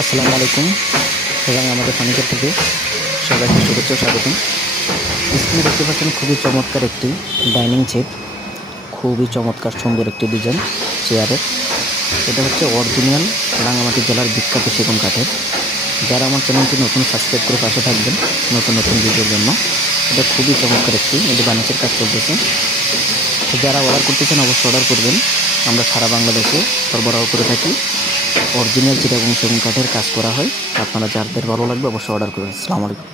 আসসালামু আলাইকুম এবং আমাদের ফার্নিচার থেকে সবাইকে শুভেচ্ছা ও স্বাগতম। স্ক্রিনে দেখতে পাচ্ছেন খুবই চমৎকার একটি ডাইনিং সেট, খুবই চমৎকার সুন্দর একটি ডিজাইন চেয়ারের। এটা হচ্ছে অরিজিনাল রাঙামাটি জেলার বিখ্যাত সেগুন কাঠের। যারা আমার চ্যানেলটি নতুন সাবস্ক্রাইব করে পাশে থাকবেন নতুন নতুন ভিডিওর জন্য। এটা খুবই চমৎকার একটি, এটি বাণিজ্যের কাজ চলতেছে। তো যারা অর্ডার করতে চান অবশ্যই অর্ডার করবেন। আমরা সারা বাংলাদেশে সরবরাহ করে থাকি। অরিজিনাল চিটাগং সেগুন কাঠের কাজ করা হয়। আপনারা যাদের ভালো লাগবে অবশ্যই অর্ডার করবেন। আসসালামু আলাইকুম।